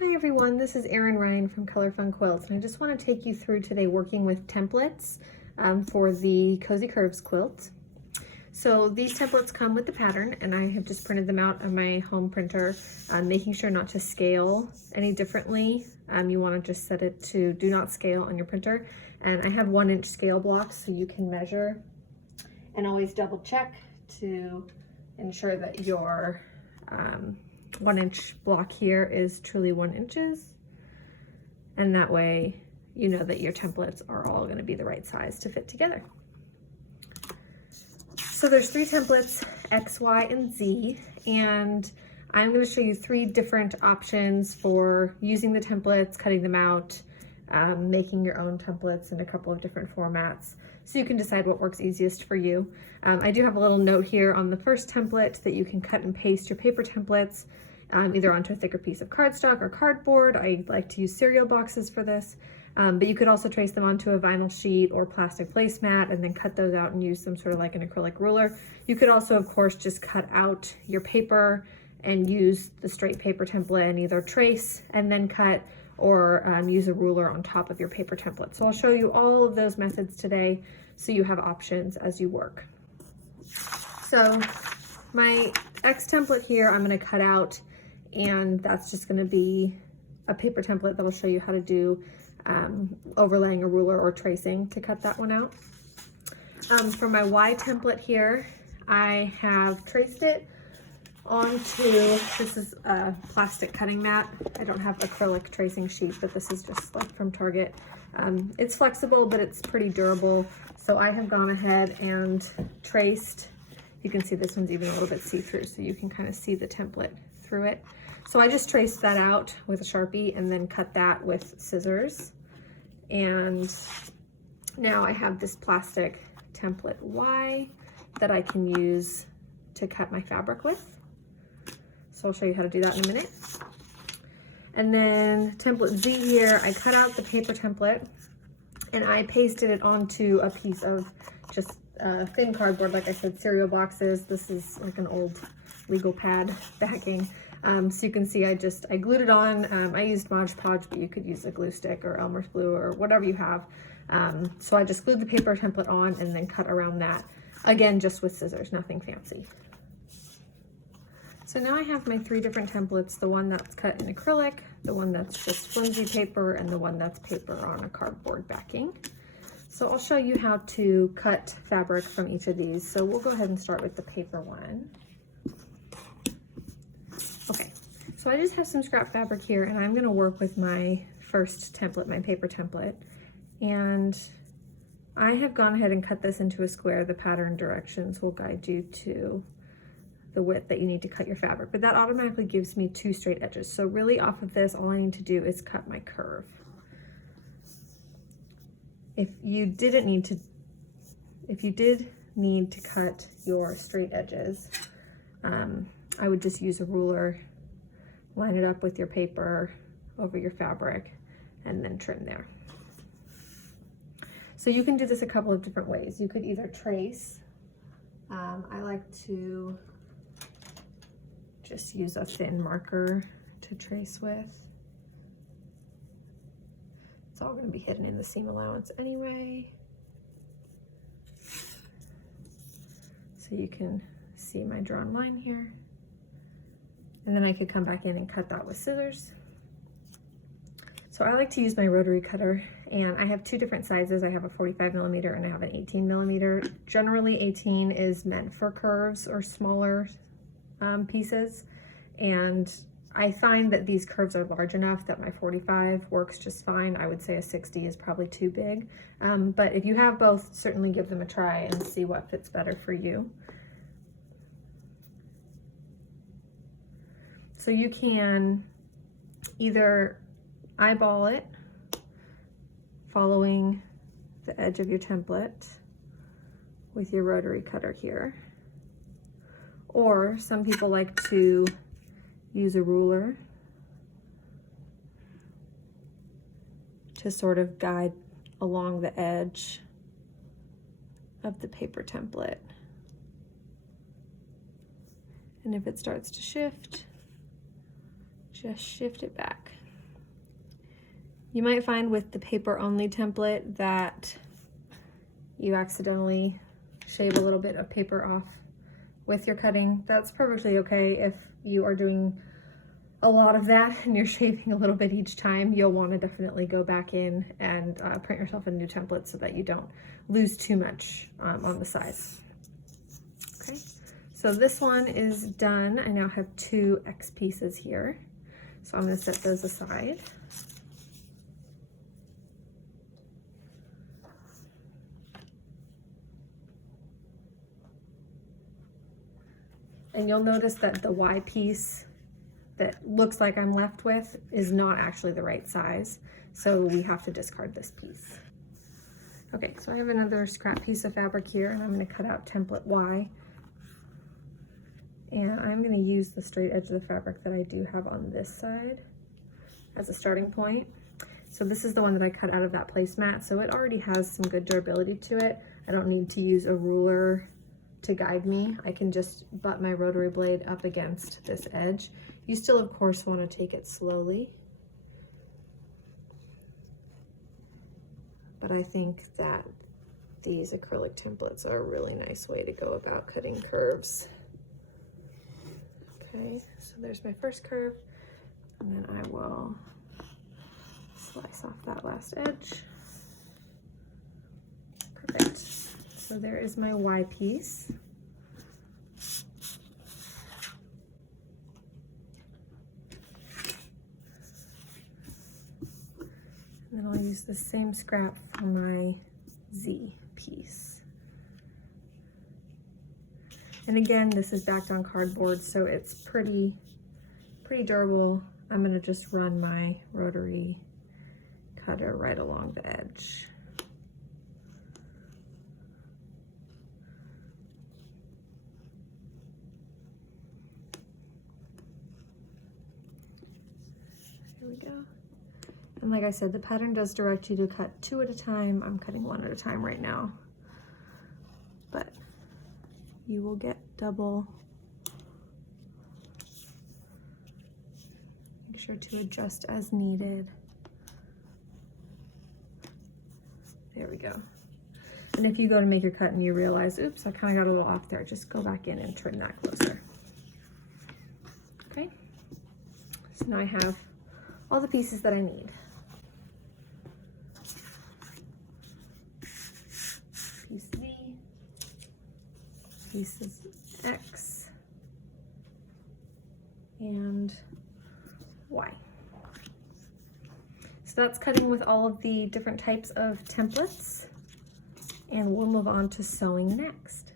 Hi everyone, this is Erin Ryan from Color Fun Quilts, and I just want to take you through today working with templates for the Cozy Curves quilt. So these templates come with the pattern, and I have just printed them out on my home printer, making sure not to scale any differently. You want to just set it to do not scale on your printer. And I have 1-inch scale blocks so you can measure and always double check to ensure that your 1-inch block here is truly 1 inches, and that way you know that your templates are all going to be the right size to fit together. So there's 3 templates, X, Y, and Z, and I'm going to show you 3 different options for using the templates, cutting them out, making your own templates in a couple of different formats, so you can decide what works easiest for you. I do have a little note here on the first template that you can cut and paste your paper templates either onto a thicker piece of cardstock or cardboard. I like to use cereal boxes for this, but you could also trace them onto a vinyl sheet or plastic placemat and then cut those out and use them sort of like an acrylic ruler. You could also, of course, just cut out your paper and use the straight paper template and either trace and then cut, or use a ruler on top of your paper template. So I'll show you all of those methods today so you have options as you work. So my X template here I'm going to cut out, and that's just going to be a paper template that'll show you how to do overlaying a ruler or tracing to cut that one out. For my Y template here, I have traced it onto, this is a plastic cutting mat. I don't have acrylic tracing sheet, but this is just like from Target. It's flexible, but it's pretty durable. So I have gone ahead and traced. You can see this one's even a little bit see-through, so you can kind of see the template through it. So I just traced that out with a Sharpie and then cut that with scissors. And now I have this plastic template Y that I can use to cut my fabric with. So I'll show you how to do that in a minute. And then template Z here, I cut out the paper template and I pasted it onto a piece of just thin cardboard, like I said, cereal boxes. This is like an old legal pad backing. So you can see I glued it on. I used Mod Podge, but you could use a glue stick or Elmer's glue or whatever you have. So I just glued the paper template on and then cut around that. Again, just with scissors, nothing fancy. So now I have my 3 different templates, the one that's cut in acrylic, the one that's just flimsy paper, and the one that's paper on a cardboard backing. So I'll show you how to cut fabric from each of these. So we'll go ahead and start with the paper one. Okay, so I just have some scrap fabric here, and I'm gonna work with my first template, my paper template. And I have gone ahead and cut this into a square. The pattern directions will guide you to the width that you need to cut your fabric, but that automatically gives me 2 straight edges. So really off of this, all I need to do is cut my curve. If you did need to cut your straight edges, I would just use a ruler, line it up with your paper over your fabric, and then trim there. So you can do this a couple of different ways. You could either trace. I like to just use a thin marker to trace with. It's all going to be hidden in the seam allowance anyway. So you can see my drawn line here. And then I could come back in and cut that with scissors. So I like to use my rotary cutter, and I have 2 different sizes. I have a 45mm and I have an 18mm. Generally 18 is meant for curves or smaller pieces, and I find that these curves are large enough that my 45 works just fine. I would say a 60 is probably too big, but if you have both, certainly give them a try and see what fits better for you. So you can either eyeball it following the edge of your template with your rotary cutter here, or some people like to use a ruler to sort of guide along the edge of the paper template. And if it starts to shift, just shift it back. You might find with the paper only template that you accidentally shave a little bit of paper off with your cutting. That's perfectly okay. If you are doing a lot of that and you're shaving a little bit each time, you'll want to definitely go back in and print yourself a new template so that you don't lose too much on the size. Okay, so this one is done. I now have 2 X pieces here, so I'm going to set those aside. And you'll notice that the Y piece that looks like I'm left with is not actually the right size, so we have to discard this piece. Okay, so I have another scrap piece of fabric here, and I'm going to cut out template Y. And I'm going to use the straight edge of the fabric that I do have on this side as a starting point. So this is the one that I cut out of that placemat, so it already has some good durability to it. I don't need to use a ruler to guide me. I can just butt my rotary blade up against this edge. You still, of course, want to take it slowly. But I think that these acrylic templates are a really nice way to go about cutting curves. Okay, so there's my first curve, and then I will slice off that last edge. Perfect. So there is my Y piece. And then I'll use the same scrap for my Z piece. And again, this is backed on cardboard, so it's pretty durable. I'm gonna just run my rotary cutter right along the edge. There we go. And like I said, the pattern does direct you to cut 2 at a time. I'm cutting 1 at a time right now, but you will get double. Make sure to adjust as needed. There we go. And if you go to make your cut and you realize, oops, I kind of got a little off there, just go back in and trim that closer. Okay, so now I have all the pieces that I need. Piece Z, pieces X, and Y. So that's cutting with all of the different types of templates, and we'll move on to sewing next.